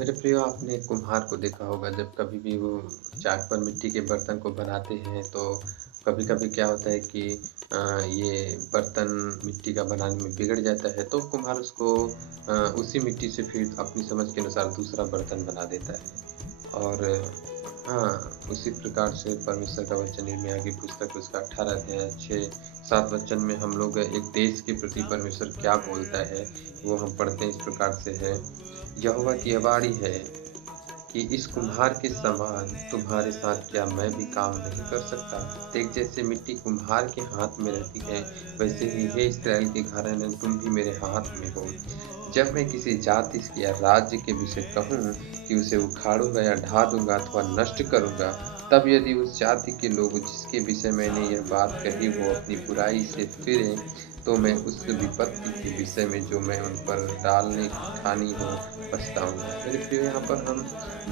मेरे प्रियो आपने कुम्हार को देखा होगा जब कभी भी वो चाक पर मिट्टी के बर्तन को बनाते हैं तो कभी-कभी क्या होता है कि ये बर्तन मिट्टी का बनाने में बिगड़ जाता है तो कुम्हार उसको उसी मिट्टी से फिर अपनी समझ के अनुसार दूसरा बर्तन बना देता है। और हाँ, उसी प्रकार से परमेश्वर का वचन यिर्मयाह की पुस्तक उसका 18 अध्याय 6-7 वचन में हम लोग एक देश के प्रति परमेश्वर क्या बोलता है, वो हम पढ़ते हैं इस प्रकार से है। यहोवा की यह वाणी है कि इस कुम्हार के समान तुम्हारे साथ क्या मैं भी काम नहीं कर सकता? देख जैसे मिट्टी कुम्हार के हाथ में रहती है, वैसे ही हे इस्राएल के घराने तुम भी मेरे हाथ में हो। जब मैं किसी जाति या राज्य के विषय कहूँ कि उसे उखाड़ूँगा या ढा दूँगा अथवा नष्ट करूँगा, तब यदि उस जाति के लोग जिसके विषय मैंने यह बात कही वो अपनी बुराई से फिरें, तो मैं उस विपत्ति के विषय में जो मैं उन पर डालने की ठानी हूँ, पछताऊँगा। मेरे प्रियो यहाँ पर हम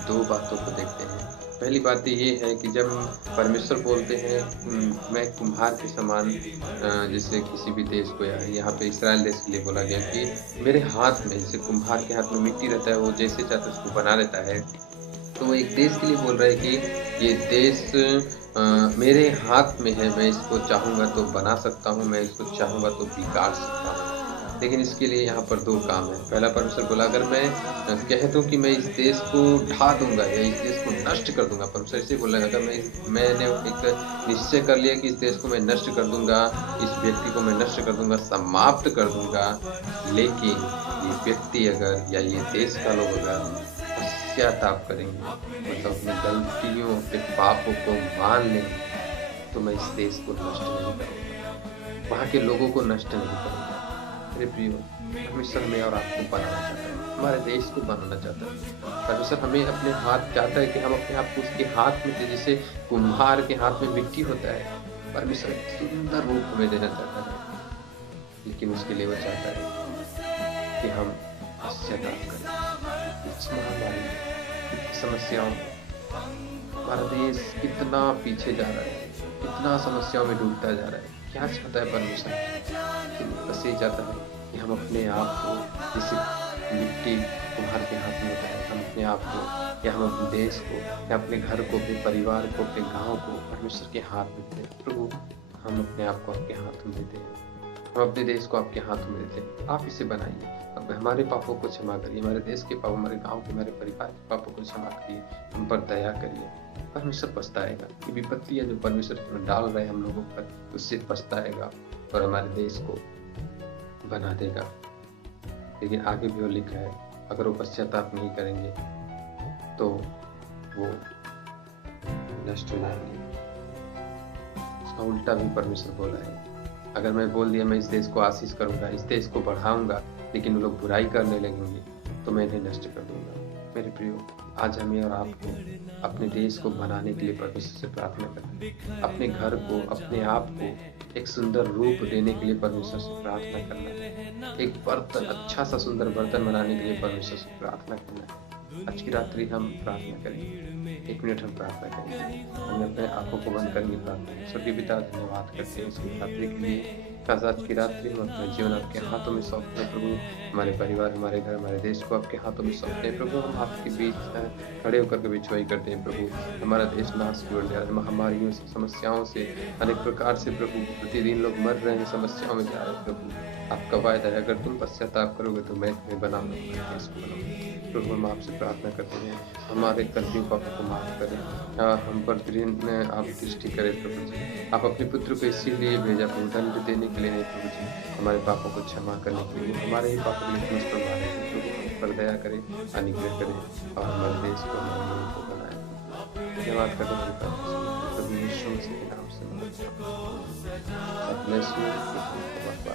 2 बातों को देखते हैं। पहली बात तो ये है कि जब परमेश्वर बोलते हैं मैं कुम्हार के समान जैसे किसी भी देश को या यहाँ पे इस्राएल देश के लिए बोला गया कि मेरे हाथ में जैसे कुम्हार के हाथ में मिट्टी रहता है, वो जैसे चाहता है उसको बना लेता है। तो वो एक देश के लिए बोल रहा है कि ये देश मेरे हाथ में है, मैं इसको चाहूँगा तो बना सकता हूँ, मैं इसको चाहूँगा तो बिगाड़ सकता हूँ। लेकिन इसके लिए यहाँ पर 2 काम है। पहला परमेश्वर बोला अगर मैं कह दूँ कि मैं इस देश को ढा दूँगा या इस देश को नष्ट कर दूँगा, परमेश्वर ऐसे बोला अगर मैंने एक निश्चय कर लिया कि इस देश को मैं नष्ट कर दूँगा, इस व्यक्ति को मैं नष्ट कर दूँगा, समाप्त कर दूँगा, लेकिन ये व्यक्ति अगर या ये देश का लोग अगर पश्चाताप करेंगे, मतलब अपनी गलतियों, अपने पापों को मान लेंगे, तो मैं इस देश को नष्ट नहीं करूँगा, वहाँ के लोगों को नष्ट नहीं करूँगा। मेरे प्रियो, परमेश्वर हमें और आपको बनाना चाहता है, हमारे देश को बनाना चाहता है। परमेश्वर हमें अपने हाथ चाहता है कि हम अपने आप को उसके हाथ में दे, जैसे कुम्हार के हाथ में मिट्टी होता है, परमेश्वर एक सुंदर रूप हमें देना चाहता है, लेकिन उसके लिए वो चाहता है कि हम पश्चाताप करें। इस महामारी में, इस समस्याओं में हमारा देश कितना पीछे जा रहा है, कितना समस्याओं में डूबता जा रहा है। क्या चाहता है परमेश्वर? बस यही चाहता है कि हम अपने आप को जैसे मिट्टी कुम्हार के हाथ में होता है, हम अपने आप को या हम अपने देश को या अपने घर को, अपने परिवार को, अपने गाँव को परमेश्वर के हाथ में देते हैं। प्रभु, हम अपने आप को आपके हाथ में देते हैं। हम अपने देश को आपके हाथों में देते हैं। आप इसे बनाइए। अब हमारे पापों को क्षमा करिए, हमारे देश के पापों, हमारे गाँव के, हमारे परिवार के पापों को क्षमा करिए, हम पर दया करिए। परमेश्वर पछताएगा कि विपत्तियाँ जो परमेश्वर इसमें डाल रहे हैं हम लोगों पर, उससे पछताएगा और हमारे देश को बना देगा। लेकिन आगे भी वो लिखा है, अगर वो पश्चाताप नहीं करेंगे तो वो नष्ट हो जाएंगे। उसका उल्टा भी परमेश्वर बोला है, अगर मैं बोल दिया मैं इस देश को आशीष करूँगा, इस देश को बढ़ाऊँगा, लेकिन वो लोग बुराई करने लगेंगे, तो मैं इन्हें नष्ट कर दूँगा। मेरे प्रियो, आज हमें और आपको अपने देश को बनाने के लिए परमेश्वर से प्रार्थना करना है। अपने घर को, अपने आप को एक सुंदर रूप देने के लिए परमेश्वर से प्रार्थना करना है। एक बर्तन, अच्छा सा सुंदर बर्तन बनाने के लिए परमेश्वर से प्रार्थना करना है। आज की रात्रि हम प्रार्थना करेंगे। 1 मिनट हम प्रार्थना करेंगे। हम अपने आँखों को बंद करेंगे प्रार्थना। स्वर्गीय पिता, धन्यवाद करते हैं इसकी रात्रि के लिए। आज की रात्रि हम अपना जीवन आपके हाथों में सौंपते हैं प्रभु। हमारे परिवार, हमारे घर, हमारे देश को आपके हाथों में सौंपते हैं प्रभु। हम आपके बीच खड़े होकर के बिछुआई करते हैं प्रभु। हमारा देश नाश की ओर जा रहा है, महामारियों से, समस्याओं से, अनेक प्रकार से प्रभु। प्रतिदिन लोग मर रहे हैं, समस्याओं में जा रहे हैं प्रभु। आपका वायदा है, अगर तुम पश्चाताप करोगे तो मैं तुम्हें बनाऊंगा, देश को बनाऊंगा। प्रभु, हम आपसे प्रार्थना करते हैं, हमारे गलतियों को आपको माफ करें, हम पर आप दृष्टि करें प्रभु जी। आप अपने पुत्र को इसीलिए भेजा प्रभु, दंड देने के लिए नहीं प्रभु जी, हमारे पापों को क्षमा करने के लिए, हमारे ही पापों के लिए क्रूस पर मारे थे प्रभु। हम पर दया करें, अनुग्रह करें और हमारे देश को, हमारे लोगों को बनाए। धन्यवाद करते हैं प्रभु यीशु मसीह के नाम से। God bless you.